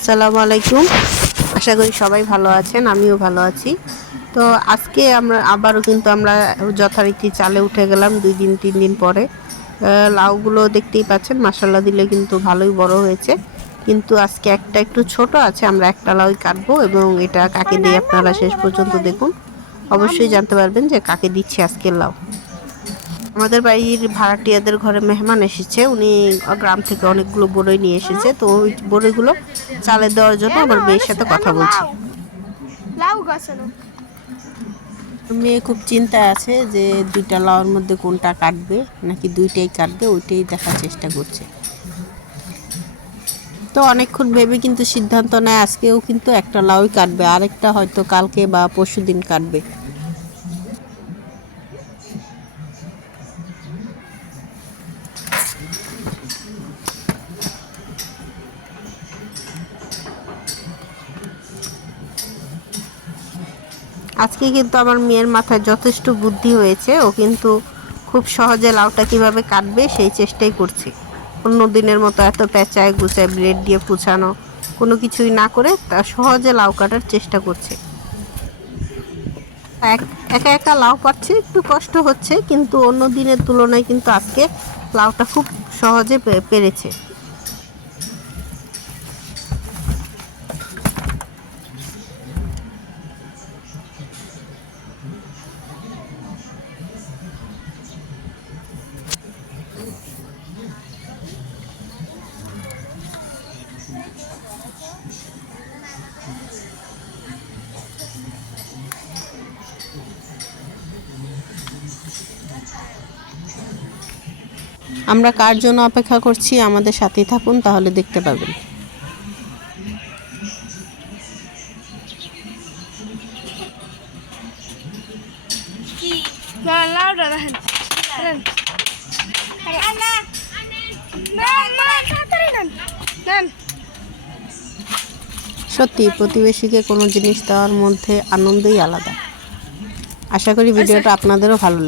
আসসালামু আলাইকুম। আশা করি সবাই ভালো আছেন, আমিও ভালো আছি। তো আজকে আমরা আবারও কিন্তু আমরা যথারীতি চালে উঠে গেলাম দুই দিন, তিন দিন পরে। লাউগুলো দেখতেই পাচ্ছেন মাসাল্লা দিলে কিন্তু ভালোই বড় হয়েছে। কিন্তু আজকে একটা একটু ছোট আছে, আমরা একটা লাউই কাটবো এবং এটা কাকে দিয়ে আপনারা শেষ পর্যন্ত দেখুন। অবশ্যই জানতে পারবেন যে কাকে দিচ্ছে আজকের লাউ। আমাদের বাড়ির ভাড়াটিয়াদের ঘরে মেহমান এসেছে। উনি গ্রাম থেকে অনেকগুলো বড়ই নিয়ে এসেছে। তো ওই বড়ইগুলো চালে দেওয়ার জন্য আমার মেয়ের সাথে কথা বলছি। মেয়ে খুব চিন্তায় আছে যে দুইটা লাউর মধ্যে কোনটা কাটবে নাকি দুইটাই কাটবে ওইটাই দেখার চেষ্টা করছে। তো অনেকক্ষণ ভেবে কিন্তু সিদ্ধান্ত নেয় আজকেও কিন্তু একটা লাউই কাটবে আরেকটা হয়তো কালকে বা পরশু দিন কাটবে। আজকে কিন্তু আমার মেয়ের মাথায় যথেষ্ট বুদ্ধি হয়েছে, ও কিন্তু খুব সহজে লাউটা কীভাবে কাটবে সেই চেষ্টাই করছে। অন্য দিনের মতো এত পেঁচায় গুছায় ব্লেড দিয়ে পুছানো, কোনো কিছুই না করে তা সহজে লাউ কাটার চেষ্টা করছে। এক- একা লাউ পাচ্ছে, একটু কষ্ট হচ্ছে, কিন্তু অন্য দিনের তুলনায় কিন্তু আজকে লাউটা খুব সহজে পেরেছে। আমরা কার জন্য অপেক্ষা করছি? আমাদের সাথেই থাকুন তাহলে দেখতে পাবেন। সত্যি প্রতিবেশীকে কোনো জিনিস দেওয়ার মধ্যে আনন্দই আলাদা। আশা করি ভিডিওটা আপনাদেরও ভালো